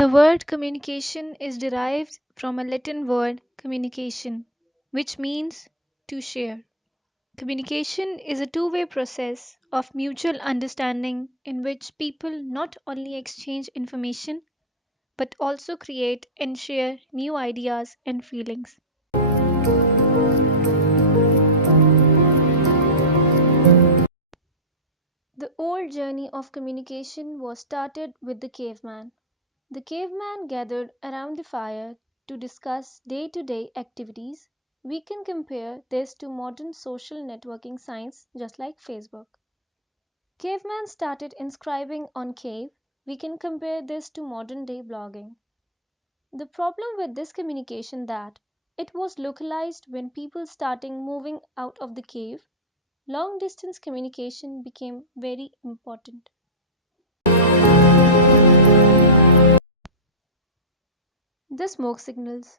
The word communication is derived from a Latin word communication, which means to share. Communication is a two-way process of mutual understanding in which people not only exchange information but also create and share new ideas and feelings. The old journey of communication was started with the caveman. The caveman gathered around the fire to discuss day to day activities. We can compare this to modern social networking sites just like Facebook. Caveman started inscribing on cave. We can compare this to modern day blogging. The problem with this communication that it was localized when people started moving out of the cave. Long distance communication became very important. The smoke signals.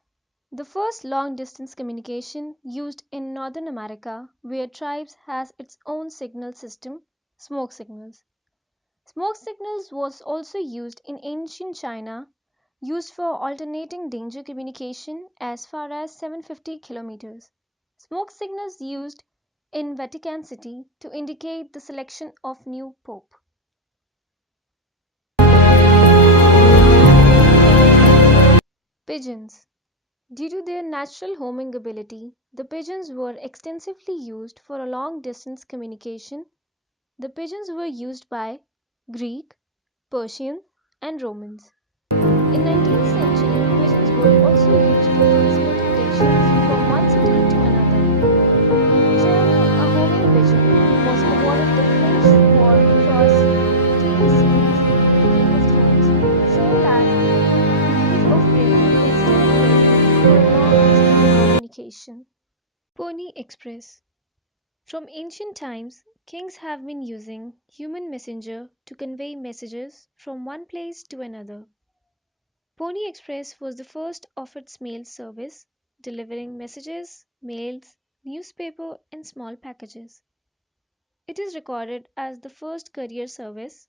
The first long distance communication used in Northern America where tribes has its own signal system, smoke signals. Smoke signals was also used in ancient China, used for alternating danger communication as far as 750 kilometers. Smoke signals used in Vatican City to indicate the selection of new pope. Pigeons. Due to their natural homing ability, the pigeons were extensively used for a long distance communication. The pigeons were used by Greek, Persian, and Romans. In 19th century, pigeons were also used to transmit dictations from one city to another. Jeremy, a homing pigeon, was awarded the French War Cross 3 series in Game of Thrones, showing that the use of radio is still present for long distance communication. Pony Express. From ancient times, kings have been using human messenger to convey messages from one place to another. Pony Express was the first of its mail service, delivering messages, mails, newspaper, and small packages. It is recorded as the first courier service.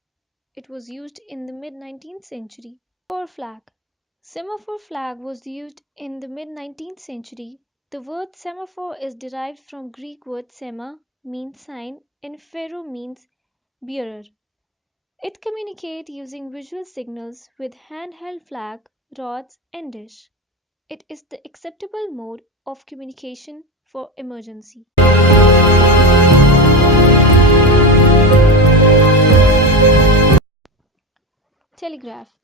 It was used in the mid 19th century. Semaphore flag. Semaphore flag was used in the mid 19th century. The word semaphore is derived from Greek word sema, means sign, and phero means bearer. It communicates using visual signals with handheld flag, rods, and dish. It is the acceptable mode of communication for emergency. Telegraph.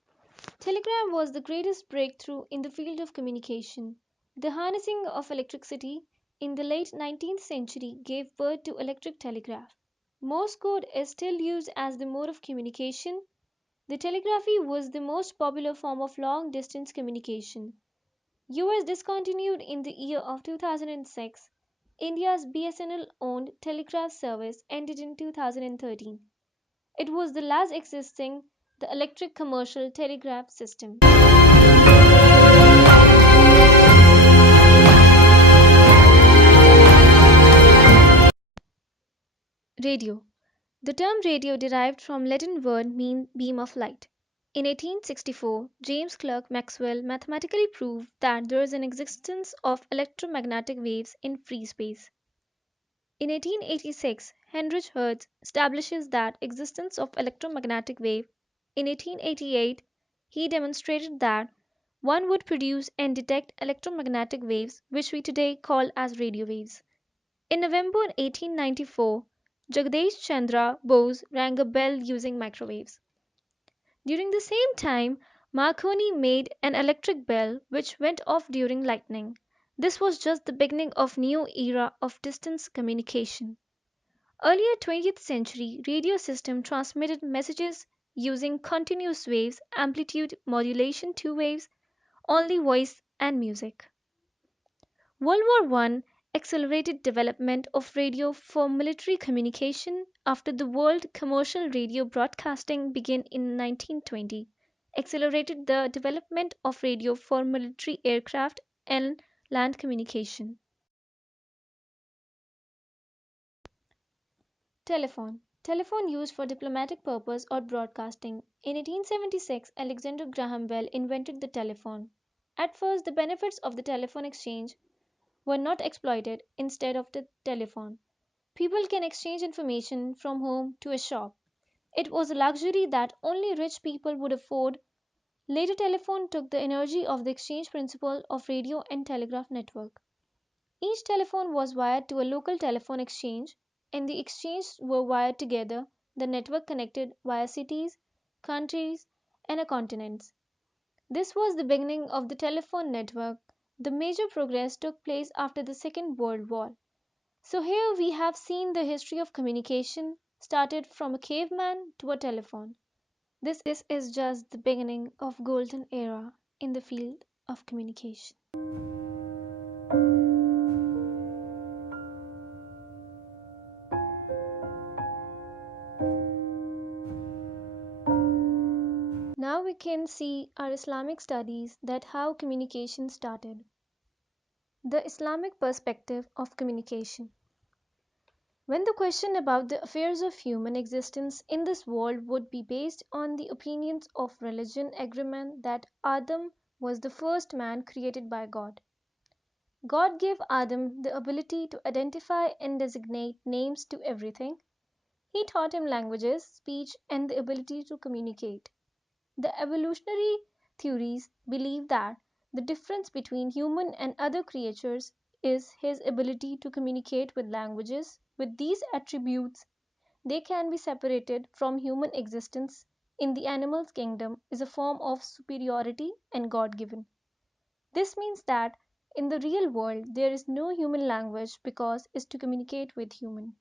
Telegraph was the greatest breakthrough in the field of communication. The harnessing of electricity in the late 19th century gave birth to electric telegraph. Morse code is still used as the mode of communication. The telegraphy was the most popular form of long distance communication. US discontinued in the year of 2006. India's BSNL owned telegraph service ended in 2013. It was the last existing the electric commercial telegraph system. Radio. The term radio derived from Latin word mean beam of light. In 1864, James Clerk Maxwell mathematically proved that there is an existence of electromagnetic waves in free space. In 1886, Heinrich Hertz establishes that existence of electromagnetic wave. In 1888, he demonstrated that one would produce and detect electromagnetic waves which we today call as radio waves. In November 1894, Jagdish Chandra Bose rang a bell using microwaves. During the same time, Marconi made an electric bell which went off during lightning. This was just the beginning of new era of distance communication. Earlier 20th century radio system transmitted messages using continuous waves, amplitude modulation two waves, only voice and music. World War I accelerated development of radio for military communication after the world commercial radio broadcasting began in 1920. Accelerated the development of radio for military aircraft and land communication. Telephone. Telephone used for diplomatic purpose or broadcasting. In 1876, Alexander Graham Bell invented the telephone. At first, the benefits of the telephone exchange were not exploited. Instead of the telephone, people can exchange information from home to a shop. It was a luxury that only rich people would afford. Later telephone took the energy of the exchange principle of radio and telegraph network. Each telephone was wired to a local telephone exchange, and the exchanges were wired together. The network connected via cities, countries, and continents. This was the beginning of the telephone network. The major progress took place after the Second World War. So here we have seen the history of communication started from a caveman to a telephone. This is just the beginning of golden era in the field of communication. Now we can see our Islamic studies that how communication started. The Islamic perspective of communication. When the question about the affairs of human existence in this world would be based on the opinions of religion agreement that Adam was the first man created by God. God gave Adam the ability to identify and designate names to everything. He taught him languages, speech, and the ability to communicate. The evolutionary theories believe that the difference between human and other creatures is his ability to communicate with languages. With these attributes, they can be separated from human existence in the animal kingdom is a form of superiority and God given. This means that in the real world there is no human language because is to communicate with human.